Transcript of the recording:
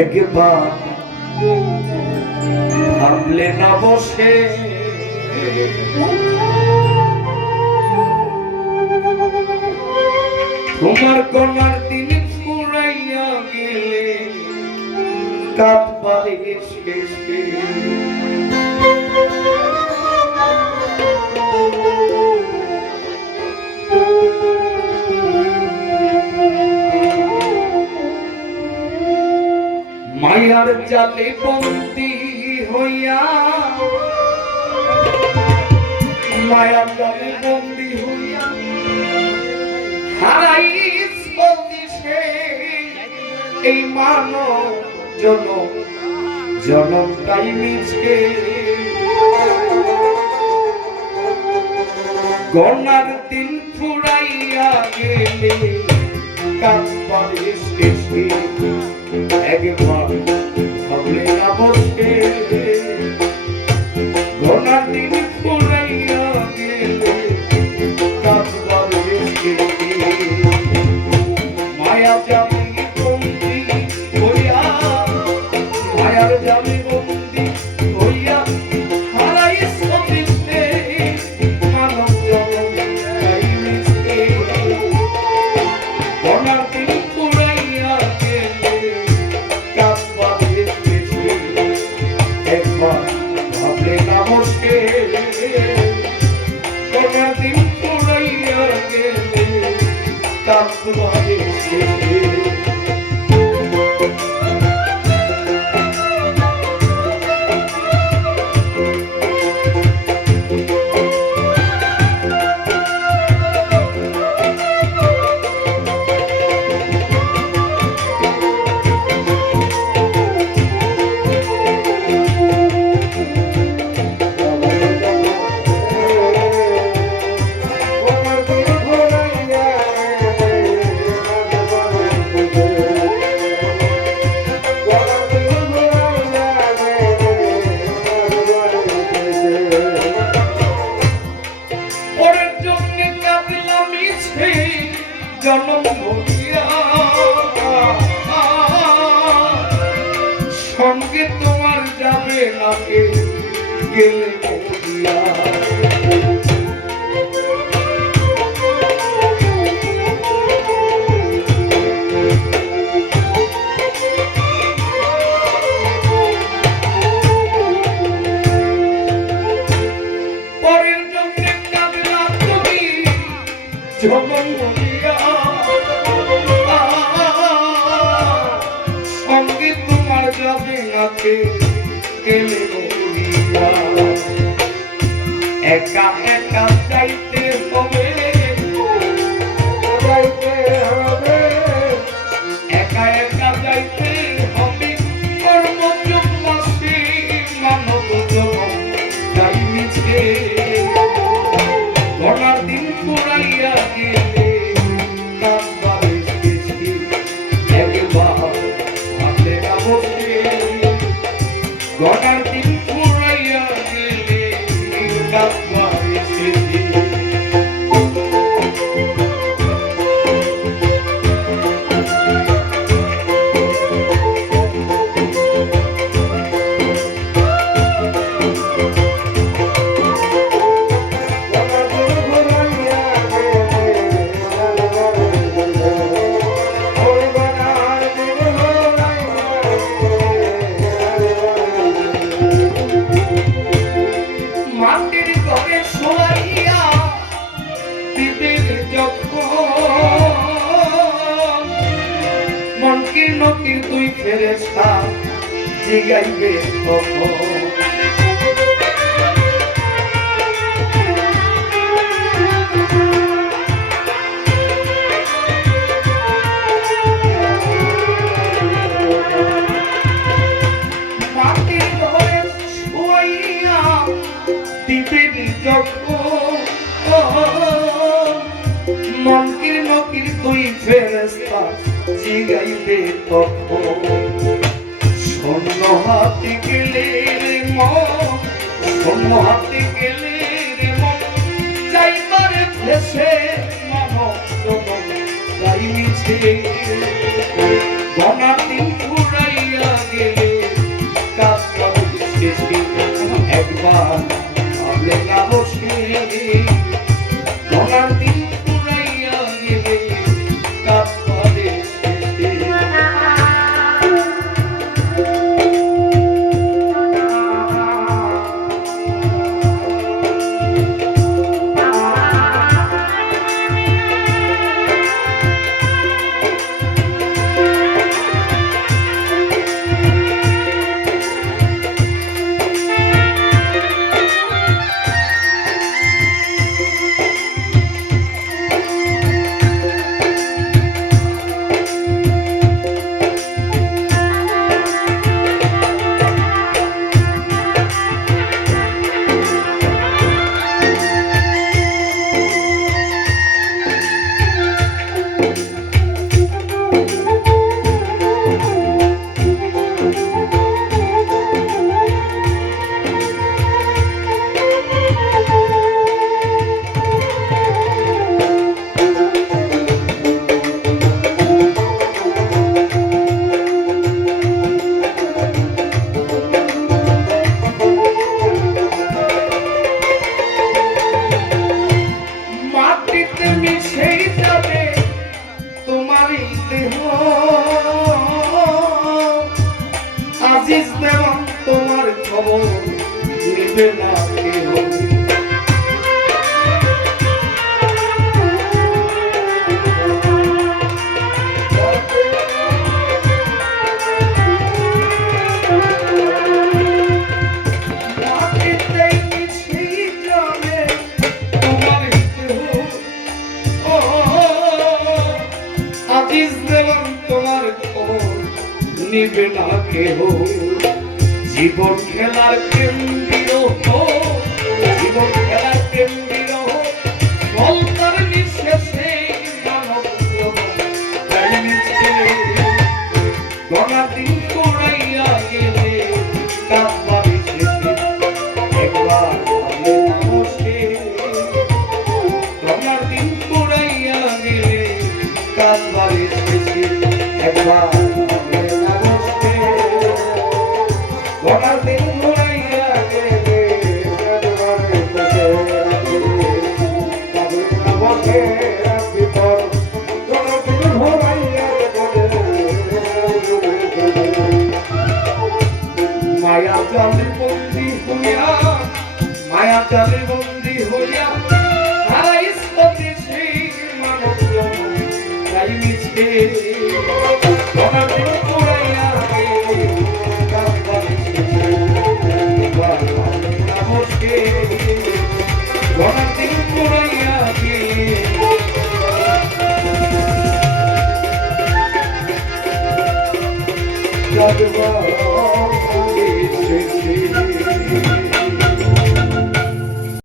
একবার ভাবলে না বসে। তোমার কনার দিন ফুরাইয়া গেলে কাঁদবারে শেষে। মায়ার জালে বন্দি হইয়া মায়ার জালে বন্দি হইয়া হারাইস বন্দিশে এই মানব জনম, জনমটাই মিছে গনার দিন ফুরাইয়া গেলে কাঁদবারে শেষে একবার ভাবলে না বসে। ঘনার দিন ফুরাইয়া গেলে কাঁদবারে গেলে মরিয়া একা একা যাইতে দিদির যখন মনকির নকির দুই ফেরেস্তা জিগাইবে তখন। ফেরেস্তা জিগাইবে তখন। শূন্য হাতি গেলে রে মূন্য হাতি গেলে রে মাইবার দেশে মানব যাইছে গণাতি ফুরাইয়া গেলে, কাজ একবার আসিস না তোমার খবর নিবে না। আসবে না কেহ? জীবন খেলার কেন্দ্রীয় জীবন খেলার কেন্দ্রীয় সরকার চাবি বন্দি হইয়া হারাইস্ততে সেই মানব তাই মিছে তোমাকে Thank you.